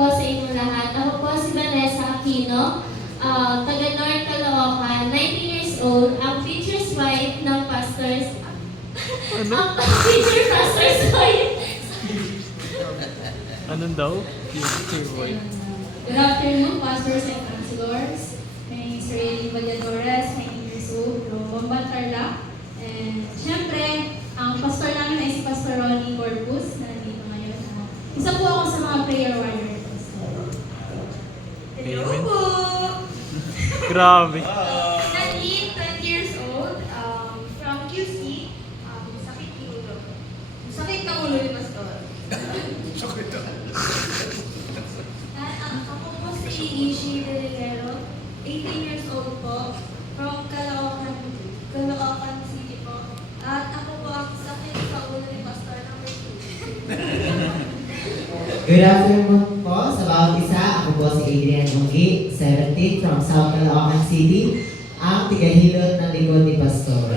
po sa inyong lahat. Ako po si Vanessa Aquino, taga North Caloocan, 19 years old, ang teacher's wife ng pastors. Ano? Ang teacher pastor's wife. Anong daw? Teacher wife. Good afternoon, pastors and counselors. My name is Rayleigh Valladores, 19 years old, from Bomban, Tarlac. And syempre, ang pastor namin ay si Pastor Ronnie Corpus, na nandito ngayon. Isa po ako sa mga prayer warriors. Hello po! Grabe. Nadine, 20 years old, from QC. Sakit ng ulo. Sakit ng ulo ni Pastor. Ako po si Ishi Delero, 18 years old po, from Caloocan City po. At ako po ang sakit sa ulo ni Pastor number 2. Good afternoon po sa bawat isa. Ako po si Adrian Mungi, 17, from South Caloocan City, ang tigahilot ng likod ni Pastor.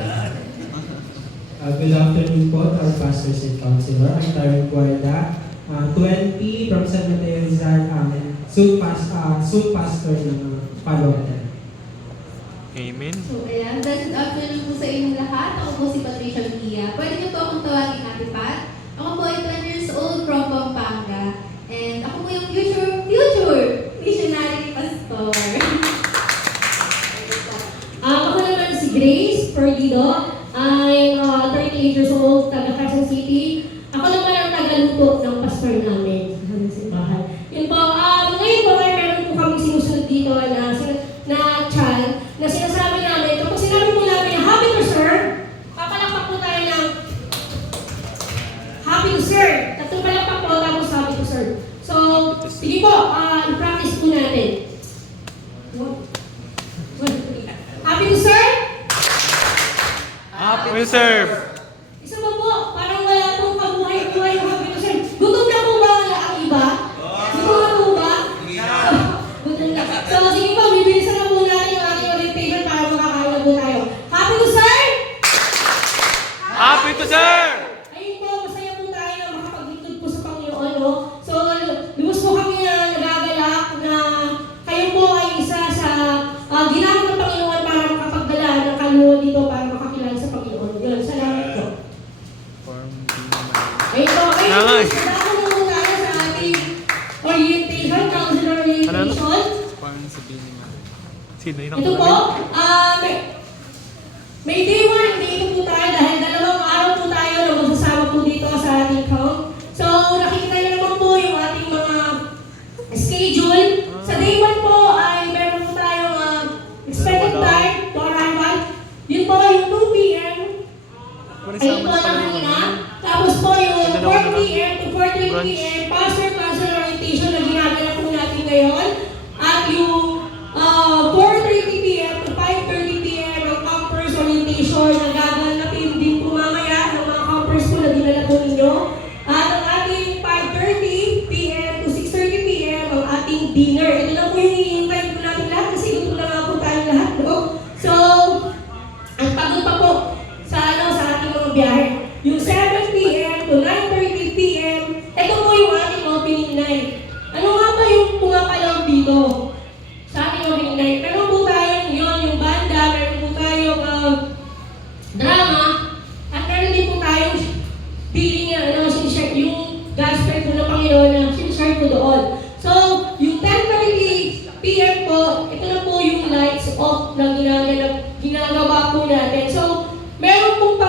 Good afternoon po to our pastors and counselor. I'm Tarek Guarda, 20 from San Mateo Rizal, soon pastor ng Palocan. Amen. So, ayan. Blessed afternoon po sa inyong lahat. Ako po si Patricia Lucia. Pwede niyo po akong tawagin Ate Pat. Ako po ay 10 years old from Pampanga. And ako po yung future missionary ni Pastor. Ako naman si Grace Perdido. I'm 38 years old, taga Quezon City. Ako naman ang tagaluto ng pastor namin sa simbahan. Yun po, ngayon po ay meron po kami sinusunod dito na child na sinasabi namin. Kapag sinabi po namin, happy to serve, papalakpak po tayo ng happy to serve. Tatlong palakpak po, tapos happy to serve. So, sige po, i-practice po natin. Happy to serve? Happy to serve! Isa pa po, parang wala pong kabuhay-buhay yung happy to serve. Gutom na po ba ang iba? Gutom na po ba? Gutom na. So, sige po, bibilisan na po natin yung ating orientation para makakain na po tayo. Happy to serve? Happy to serve! Ayun po, masaya po tayo na makapaglingkod po sa Panginoon, no? So, lubos po kami na nagagalak na kayo po ay isa sa ginamit ng Panginoon para makapagdala ng kaluluwa dito para makakilala sa Panginoon. Yun, salamat po. Ayun po, ayun po, dako na po tayo sa ating orientation, counselor orientation. Parang sabihin niya. Sino yun ang Ito po, may day 1 and day 2 po tayo dahil dalawang araw po tayo na magsasama po dito sa ating camp. So, nakikita niyo naman po yung ating mga schedule. Sa day 1 po ay meron po tayong expected time to arrival. Yun po yung 2 p.m. Ayun po na kanina. Tapos po yung 4 p.m. to 4:30 p.m. Pastor Counselor Orientation na ginagawa po natin ngayon. At yung 4:30 p.m. to 5:30 p.m. ang campers orientation na gaganapin din po mamaya ng mga campers po na dinala po ninyo. At ang ating 5:30 p.m. to 6:30 p.m. ang ating dinner. Ito na po yung i-invite po natin lahat kasi gusto na nga po tayong lahat. No? So, ang pagod pa po sa ating mga biyahe. Yung 7 p.m. to 9:30 p.m. ito po yung ating opening night. Ano nga ba yung pumapalawag dito sa ating opening night? Meron po tayong yun, yung banda, meron po tayong drama, at meron din po tayong feeling yung gospel po ng Panginoon na sinishare po doon. So, yung 10:30 p.m. po, ito na po yung lights off na ginagawa po natin. So, meron pong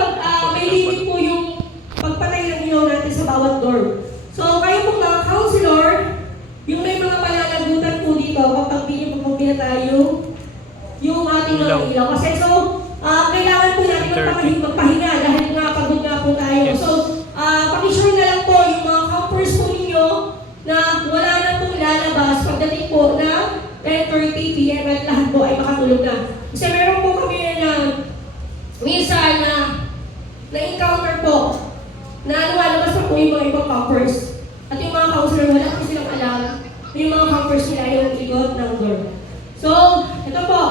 may limit po yung pagpatay ng ilaw natin sa bawat door. So, kayo pong mga counselor, yung may mga pananagutan po dito, kapag di nyo po pinatayo yung ating mga ilaw. Kasi so, kailangan po natin magpahinga dahil nga pagod nga po tayo. So, pakisure na lang po yung mga campers po ninyo na wala na pong lalabas pagdating po na 10:30 p.m. at lahat po ay makatulog na. Kasi meron po kami na minsan na-encounter po na lumalabas na po yung mga ibang campers. At yung mga counselor, wala po silang alam na yung mga campers nila yung likod ng door. So, ito po.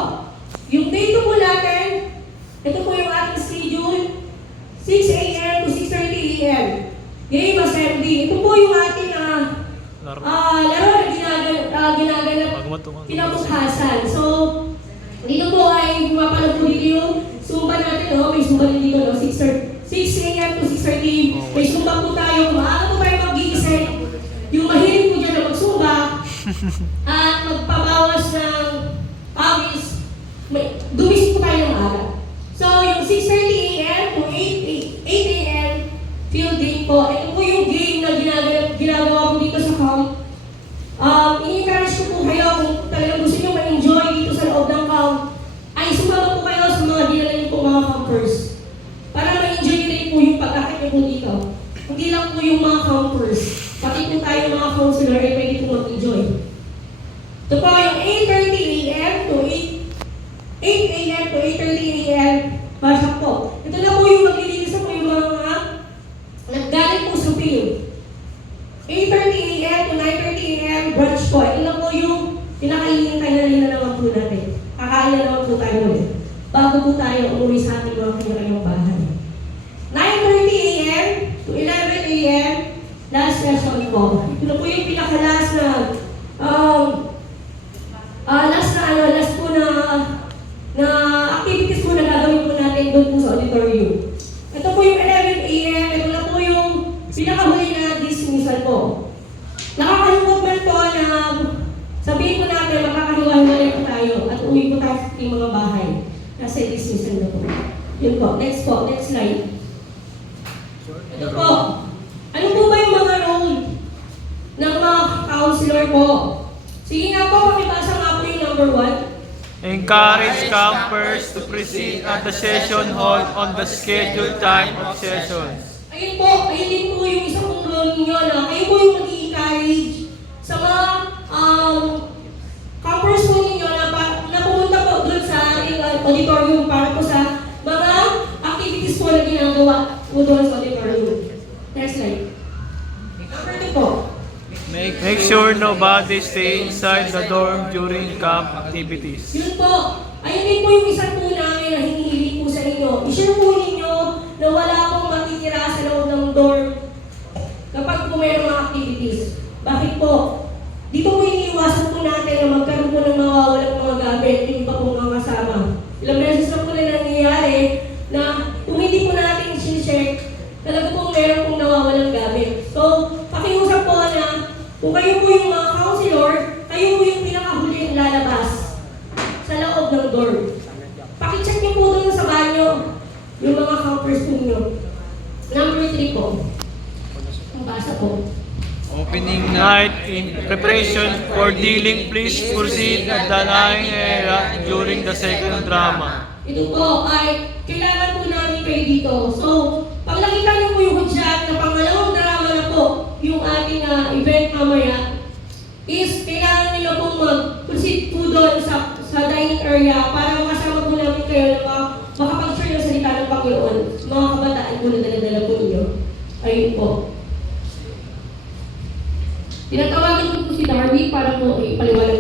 Yung day 2 po natin, ito po yung ating schedule. 6 a.m. to 6:30 a.m. Game assembly. Ito po yung ating laro na at magpabawas ng awis, dumis po tayo ng aga. So, yung 6:30 a.m. to 8 a.m. field game po. Ito po yung game na ginagawa po dito sa camp. I-encourage ko po kayo kung talagang gusto nyo ma-enjoy dito sa loob ng camp, ay sumama po kayo sa mga dinala niyo po mga campers. Para ma-enjoy nyo rin po yung pagkakit nyo po dito. Hindi lang po yung mga campers. Pati po tayo mga counselor ay pwede po mag-enjoy. Ito po yung 8:30 a.m. to 8 a.m. to 8:30 a.m. Basta po. Ito na po yung maglilinis na po yung mga naggaling po sa field. 8:30 a.m. to 9:30 a.m. brunch po. Ito na po yung pinakainintay na naman po natin. Kakain na naman po tayo ulit. Bago po tayo umuwi sa ating mga kanyang bahay. 9:30 a.m. to 11 a.m. last session po. Ito na po yung pinaka-last na last po na activities po na gagawin po natin doon po sa auditorium. Ito po yung 11 a.m. Ito na po yung pinakahuli na dismissal po. Nakakalungkot man po na sabihin po natin makakahiwa-hiwalay po tayo at uwi po tayo sa ating mga bahay. Kasi dismissal na po. Yun po. Next po. Next slide. Ito po. Ano po ba yung mga role ng mga counselor po? Sige nga po, pakibasa nga po yung number 1. Encourage campers to proceed at the session hall on the scheduled time of sessions. Ayun po, ayun din po yung isang pong role ninyo na kayo po yung mag-i-encourage sa mga campers po ninyo na pumunta po doon sa ating auditorium para po sa mga activities po na ginagawa po doon sa auditorium. Next slide. Number 2 po. Make sure nobody stay inside the dorm during camp activities. Yun po. Ayun din po yung isa po namin na hinihiling po sa inyo. I-share po ninyo na wala pong matitira sa loob ng dorm kapag po mayroong mga activities. Bakit po? Dito po iniiwasan po natin na magkaroon po ng mawawalang mga gamit, yung iba pong mga kasama. Ilang beses na po na nangyayari na kung hindi po natin i-share, talaga po mayroon pong nawawalang gamit. So, pakiusap po na kung kayo po yung mga counselor, kayo po yung pinakahuling lalabas sa loob ng dorm. Pakicheck niyo po doon sa banyo yung mga campers po niyo. Number 3 po. Ang basa po. Opening night in preparation for dealing. Please proceed at the lying area during the second drama. Ito po ay kailangan po namin kayo dito. So, pag nakita niyo po yung hudyat na pangalawang drama na po yung ating event mamaya, is kailangan nila pong mag-proceed po doon sa dining area para makasama po namin kayo na makapag-share yung salita ng Panginoon sa mga kabataan po na dala-dala po ninyo. Ayun po. Tinatawagan ko po si Darby para po ipaliwanag